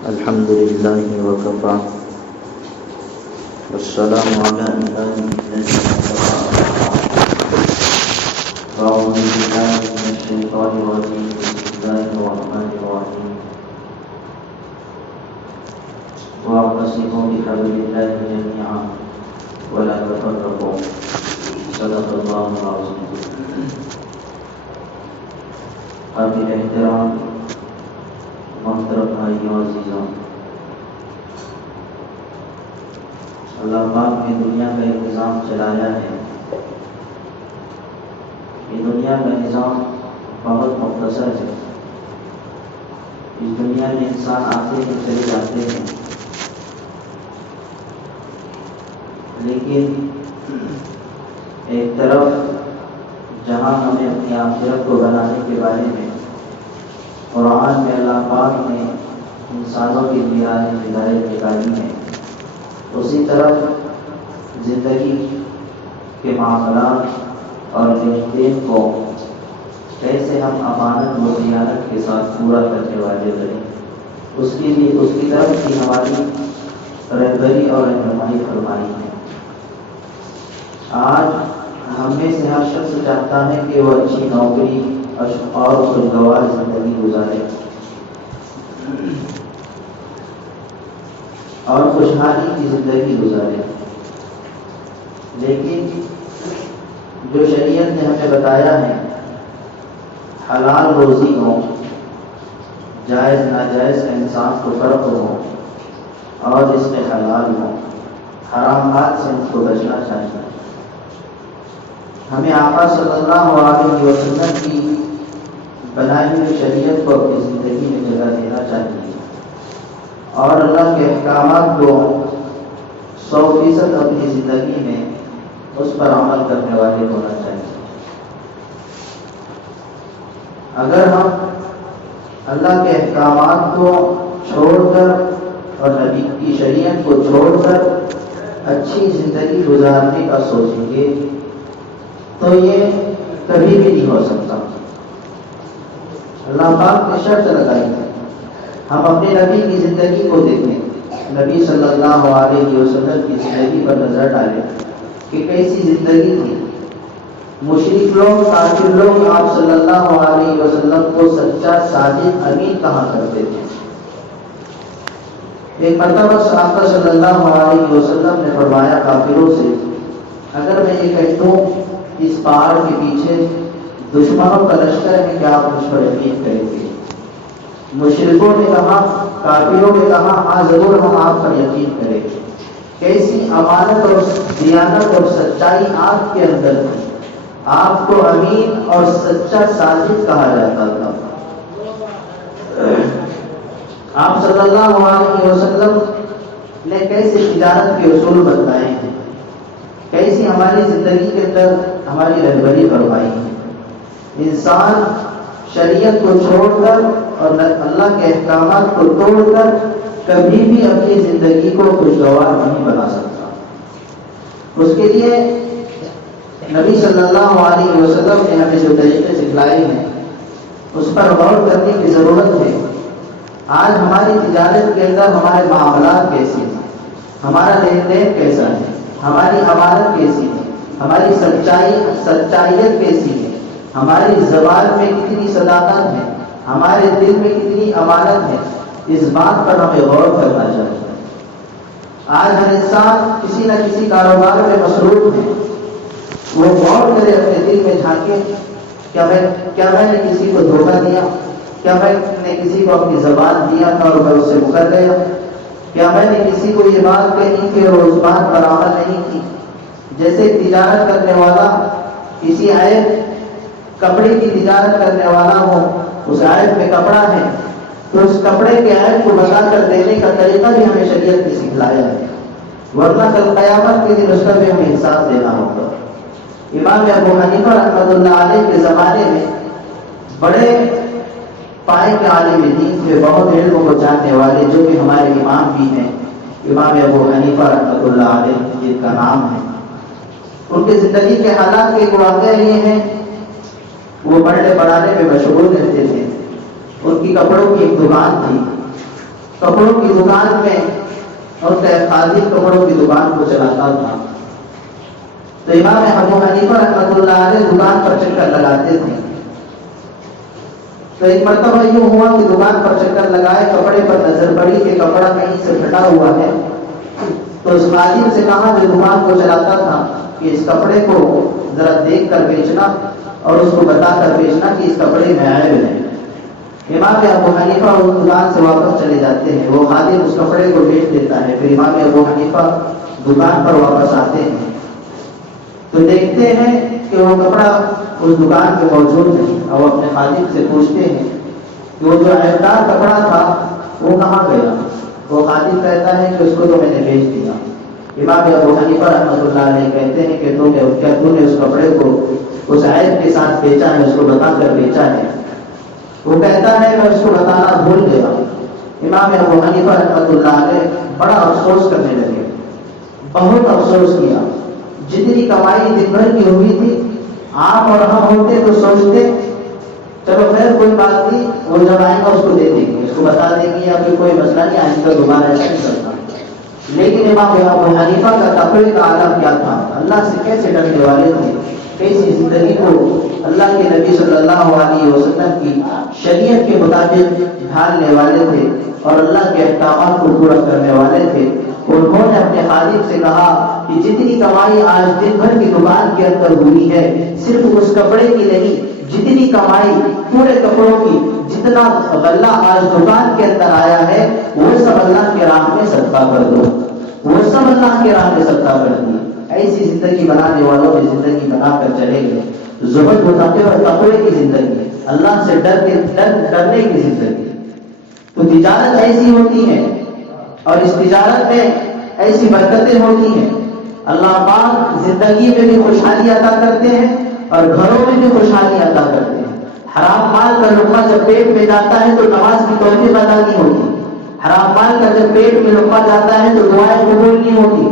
الحمد لله وكفى والسلام على عباده الذين اصطفى. أعوذ بالله من الشيطان الرجيم. بسم الله الرحمن الرحيم. واعتصموا بحبل الله جميعا ولا تفرقوا. صدق الله العظيم. قابل احترام محترم بھائیوں عزیزوں، اللہ پاک نے دنیا کا ایک نظام چلایا ہے. یہ دنیا کا نظام بہت مختصر ہے. اس دنیا میں انسان آتے ہیں چلے جاتے ہیں، لیکن ایک طرف جہاں ہمیں اپنی آخرت کو بنانے کے بارے میں قرآن میں اللہ پاک نے انسانوں کے لیے ہدایت نکالی ہے، اسی طرف زندگی کے معاملات اور لین دین کو کیسے ہم امانت و دیانت کے ساتھ پورا کرنے والے بنیں، اس کی طرف بھی ہماری رہبری اور رہنمائی فرمائی ہے. آج ہم میں سے ہر شخص چاہتا ہے کہ وہ اچھی نوکری اور خوشگوار زندگی گزارے اور خوشحالی کی زندگی گزارے، لیکن جو شریعت نے ہمیں بتایا ہے حلال روزی ہو، جائز ناجائز کا انسان کو فرق ہو اور اس میں حلال ہو، حرامات سے اس کو بچنا چاہیے. ہمیں آقا صلی اللہ علیہ وسلم کی بنائی ہوئی شریعت کو اپنی زندگی میں جگہ دینا چاہیے اور اللہ کے احکامات کو 100% اپنی زندگی میں اس پر عمل کرنے والے ہونا چاہیے. اگر ہم اللہ کے احکامات کو چھوڑ کر اور نبی کی شریعت کو چھوڑ کر اچھی زندگی گزارنے کا سوچیں گے تو یہ کبھی بھی نہیں ہو سکتا. اللہ پاک نے شرط لگائی ہے. ہم اپنے نبی کی زندگی کو دیکھیں، نبی صلی اللہ علیہ وسلم کی زندگی پر نظر ڈالیں کہ کیسی زندگی تھی. مشرک لوگ، کافر لوگ آپ صلی اللہ علیہ وسلم کو سچا صادق امین کہا کرتے تھے. ایک مرتبہ آقا صلی اللہ علیہ وسلم نے فرمایا کافروں سے، اگر میں یہ کہہ دوں اس پہاڑ کے پیچھے دشمنوں کا لشکر ہے، کیا آپ مجھ پر یقین کریں گے؟ مشرکوں نے کہا، کافروں نے کہا، ہاں ضرور ہم آپ پر یقین کریں گے. کیسی امانت اور دیانت اور سچائی آپ کے اندر تھی. آپ کو امین اور سچا صادق کہا جاتا تھا. آپ صلی اللہ علیہ وسلم نے کیسے تجارت کے اصول بتائے ہیں، کیسی ہماری زندگی کے اندر ہماری رہبری فرمائی ہے. انسان شریعت کو چھوڑ کر اور اللہ کے احکامات کو توڑ کر کبھی بھی اپنی زندگی کو خوشگوار نہیں بنا سکتا. اس کے لیے نبی صلی اللہ علیہ وسلم نے ہمیں جو طریقے سکھلائے ہیں اس پر غور کرنے کی ضرورت ہے. آج ہماری تجارت کے اندر ہمارے معاملات کیسے ہیں، ہمارا لین دین کیسا ہے، ہماری امانت کیسی ہے، ہماری سچائیت کیسی ہے، ہماری زبان میں کتنی صداقت ہے، ہمارے دل میں کتنی امانت ہے، اس بات پر ہمیں غور کرنا چاہیے. آج ہر انسان کسی نہ کسی کاروبار میں مصروف ہے. وہ غور کرے، اپنے دل میں جھانکے، کیا میں نے کسی کو دھوکہ دیا؟ کیا میں نے کسی کو اپنی زبان دیا تھا اور میں اس سے مکر گیا؟ کیا میں نے کسی کو یہ بات کہی کہ وہ اس بات پر عمل نہیں کی؟ جیسے تجارت کرنے والا کسی عیب، کپڑے کی تجارت کرنے والا ہو، اس عیب میں کپڑا ہے تو اس کپڑے کے عیب کو بتا کر دینے کا طریقہ بھی ہمیں شریعت نے سکھلایا ہے، ورنہ کل قیامت کے دن اس کا بھی ہمیں حساب دینا ہوگا. امام ابو حنیفہ رحمۃ اللہ علیہ کے زمانے میں بڑے پائے کے عالم دین تھے، بہت علم کو جاننے والے، جو کہ ہمارے امام بھی ہیں. امام ابو حنیفہ رحمۃ اللہ علیہ جن کا نام ہے. ان کی زندگی کے حالات کے واقعہ یہ ہیں، وہ پڑھنے پڑھانے میں مشغول رہتے تھے. ان کی کپڑوں کی ایک دکان تھی. کپڑوں کی دکان میں اور خادم کپڑوں کی دکان کو چلاتا تھا. تو امام ابو حنیفہ رحمۃ اللہ علیہ دکان پر چکر لگاتے تھے. تو ایک مرتبہ یوں ہوا کہ دکان پر چکر لگائے, کپڑے پر نظر پڑی کہ کپڑا کہیں سے پھٹا ہوا ہے. تو اس خادم سے کہا جو دکان کو چلاتا تھا کہ اس کپڑے کو ذرا دیکھ کر بیچنا اور اس کو بتا کر بیچنا کہ اس کپڑے میں عیب ہے. امام ابو حنیفہ اس دکان سے واپس چلے جاتے ہیں. وہ خادم اس کپڑے کو بیچ دیتا ہے. پھر امام ابو حنیفہ دکان پر واپس آتے ہیں تو دیکھتے ہیں کہ وہ کپڑا اس دکان پہ موجود نہیں. اور اپنے خادم سے پوچھتے ہیں کہ وہ جو عیبدار کپڑا تھا وہ کہاں گیا. وہ خادم کہتا ہے کہ اس کو تو میں نے بیچ دیا. امام ابو حنیفہ رحمۃ اللہ علیہ کہتے ہیں کہ تو نے اس کپڑے کو اس عیب کے ساتھ بیچا ہے, اس کو بتا کر بیچا ہے. وہ کہتا ہے میں اس کو بتانا بھول گیا. امام ابو حنیفہ رحمۃ اللہ علیہ بڑا افسوس کرنے لگے, بہت افسوس کیا. جتنی کمائی دن بھر کی ہوئی تھی, آپ اور ہم ہوتے تو سوچتے چلو خیر کوئی بات نہیں, وہ جب آئے گا اس کو دے دیں گے, اس کو بتا دیں گے, یا پھر کوئی مسئلہ نہیں, آئندہ دوبارہ ایسا نہیں کرتا. لیکن امام ابو حنیفہ کا تقوی کا عالم کیا تھا, اللہ سے کیسے ڈرنے والے تھے, کیسی زندگی کو اللہ کے نبی صلی اللہ علیہ وسلم کی شریعت کے مطابق ڈھالنے والے تھے اور اللہ کے احکامات کو پورا کرنے والے تھے. انہوں نے اپنے خادم سے کہا کہ جتنی کمائی آج دن بھر کی دکان کے اندر ہوئی ہے, صرف اس کپڑے کی نہیں, جتنی کمائی پورے کپڑوں کی, جتنا غلہ آج دکان کے اندر آیا ہے, وہ سب اللہ کے راہ میں صدقہ کر دو, وہ سب اللہ کے راہ میں صدقہ کر دی. ایسی زندگی بنانے والوں نے زندگی بنا کر چلے گئے. زہد بتاتے ہوئے تقوی کی زندگی, اللہ سے ڈرنے کی زندگی. تو تجارت ایسی ہوتی ہے اور اس تجارت میں ایسی برکتیں ہوتی ہیں. اللہ پاک زندگی میں بھی خوشحالی عطا کرتے ہیں اور گھروں میں بھی خوشحالی عطا کرتے ہیں. حرام مال کا لقمہ جب پیٹ میں جاتا ہے تو نماز کی توفیق ادا نہیں ہوتی. حرام مال کا جب پیٹ میں لقمہ جاتا ہے تو دعائیں قبول نہیں ہوتی.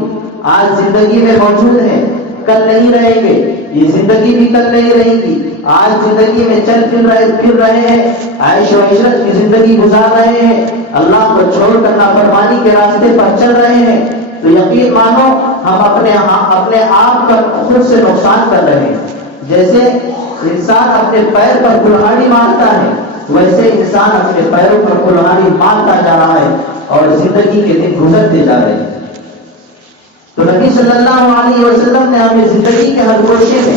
آج زندگی میں موجود ہے, کل نہیں رہیں گے, یہ زندگی بھی کل نہیں رہے گی. آج زندگی میں چل پھر رہے ہیں, عیش و عشرت کی زندگی گزار رہے ہیں, اللہ کو چھوڑ کر نافرمانی کے راستے پر چل رہے ہیں, تو یقین مانو ہم اپنے آپ پر خود سے نقصان کر رہے ہیں. جیسے انسان اپنے پیر پر کلہاڑی مارتا ہے, ویسے انسان اپنے پیروں پر کلہاڑی مارتا جا رہا ہے اور زندگی کے دن گزرتے جا رہے ہیں. تو نبی صلی اللہ علیہ وسلم نے ہمیں زندگی کے ہر گوشے میں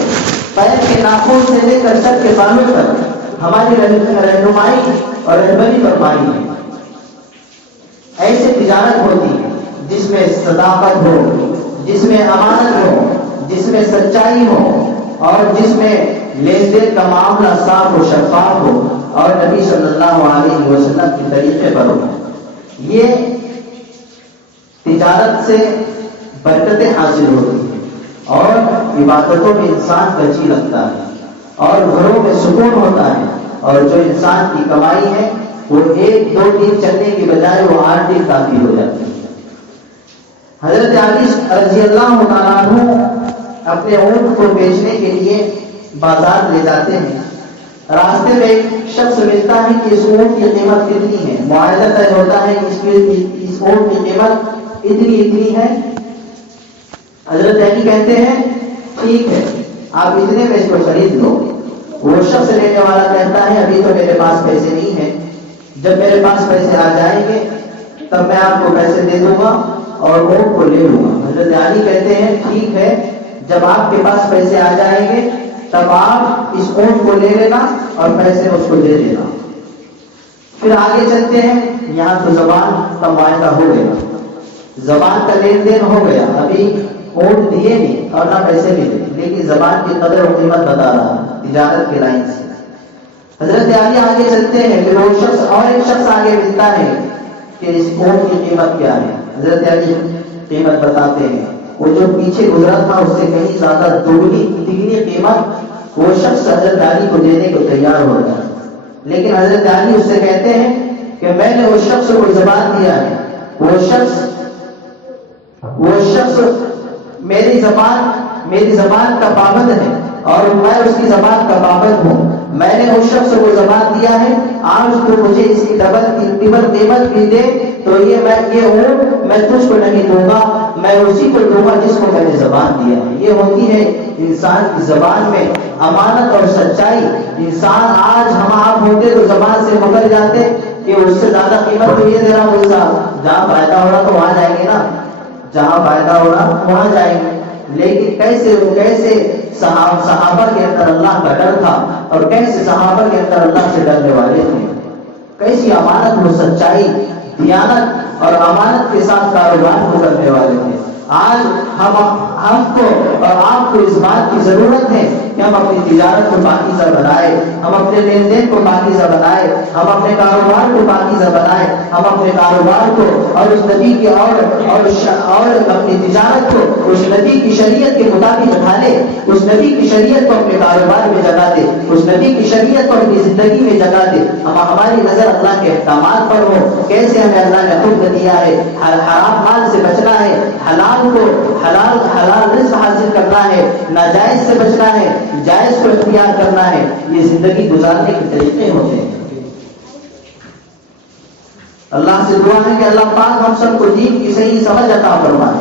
پیر کے ناخن سے لے کر سر کے بالوں تک ہماری رہنمائی اور رہبری فرمائی ہے. ایسے تجارت ہوتی ہے جس میں صداقت ہو, جس میں امانت ہو, جس میں سچائی ہو اور جس میں لین دین کا معاملہ صاف و شفاف ہو اور نبی صلی اللہ علیہ وسلم کے طریقے پر ہو. یہ تجارت سے برکتیں حاصل ہوتی ہیں اور عبادتوں میں انسان کا جی لگتا ہے اور گھروں میں سکون ہوتا ہے. اور جو انسان کی کمائی ہے وہ 1-2 دن چلنے کی بجائے وہ 8 دن کافی ہو جاتی ہے. حضرت علی رضی اللہ تعالیٰ عنہ اپنے اونٹ کو بیچنے کے لیے بازار لے جاتے ہیں. راستے میں ایک شخص ملتا ہے کہ اس اونٹ کی قیمت کتنی ہے. معاہدہ طے ہوتا ہے اس اونٹ کی قیمت اتنی ہے. حضرت علی کہتے ہیں ٹھیک ہے, آپ اتنے میں اس کو خرید لو. وہ شخص لینے والا کہتا ہے ابھی تو میرے پاس پیسے نہیں ہیں, جب میرے پاس پیسے آ جائیں گے تب میں آپ کو پیسے دے دوں گا اور اونٹ کو لے لوں گا. حضرت علی کہتے ہیں ٹھیک ہے, جب آپ کے پاس پیسے آ جائیں گے تب آپ اس اونٹ کو لے لینا اور پیسے اس کو دے دینا. پھر آگے چلتے ہیں. یہاں تو زبان کا معاہدہ ہو گیا, زبان کا لین دین ہو گیا. ابھی اونٹ دیے نہیں اور نہ پیسے بھی دے, لیکن زبان کی قدر و قیمت بتا رہا تجارت کے لائن سے. حضرت علی آگے چلتے ہیں. پھر وہ شخص اور ایک شخص آگے ملتا ہے کہ اس اونٹ کی قیمت کیا ہے. حضرت علی قیمت بتاتے ہیں. وہ جو پیچھے گزرا تھا اس سے کہیں زیادہ تگنی قیمت وہ شخص حضرت علی کو دینے کو تیار ہو رہا ہے. لیکن حضرت علی اس سے کہتے ہیں کہ میں نے اس شخص کو زبان دیا ہے, وہ شخص میری زبان کا پابند ہے اور میں اس کی زبان کا پابند ہوں. میں نے اس شخص کو زبان دیا ہے, آج تو مجھے اس کی ڈبل قیمت بھی دے تو یہ ہوں میں تجھ کو نہیں دوں گا، میں اسی کو دوں گا جس کو میں نے زبان دیا ہے۔ یہ ہوتی ہے انسان کی زبان میں امانت اور سچائی۔ انسان آج ہم آپ ہوتے تو زبان سے مکر جاتے کہ اس سے زیادہ قیمت تو یہ دے رہا مول صاحب، جہاں فائدہ ہو رہا تو وہاں جائیں گے نا، جہاں فائدہ ہو رہا وہاں جائیں گے۔ لیکن کیسے صحابہ کے اندر اللہ کا ڈر تھا، اور کیسے صحابہ کے اندر اللہ سے ڈرنے والے تھے، کیسی امانت و سچائی، دیانت اور امانت کے ساتھ کاروبار کو کرنے والے تھے۔ آج ہم کو اور آپ کو اس بات کی ضرورت ہے کہ ہم اپنی تجارت کو پاکیزہ بنائے، ہم اپنے لین دین کو پاکیزہ بنائے، ہم اپنے کاروبار کو پاکیزہ بنائے، ہم اپنے کاروبار کو اور اس نبی کی اور اپنی تجارت کو اس نبی کی شریعت کے مطابق ڈھالے، اس نبی کی شریعت کو اپنے کاروبار میں جگہ دے، اس نبی کی شریعت کو اپنی زندگی میں جگہ دے۔ ہماری نظر اللہ کے احکامات پر ہو، کیسے ہمیں اللہ نے حکم دیا ہے، حرام مال سے بچنا ہے، حلال رزق حاصل کرنا ہے، ناجائز سے بچنا ہے، جائز کو اختیار کرنا ہے۔ یہ زندگی گزارنے کے طریقے ہوتے ہیں۔ اللہ سے دعا ہے کہ اللہ پاک ہم سب کو دین کی صحیح سمجھ عطا فرمائے۔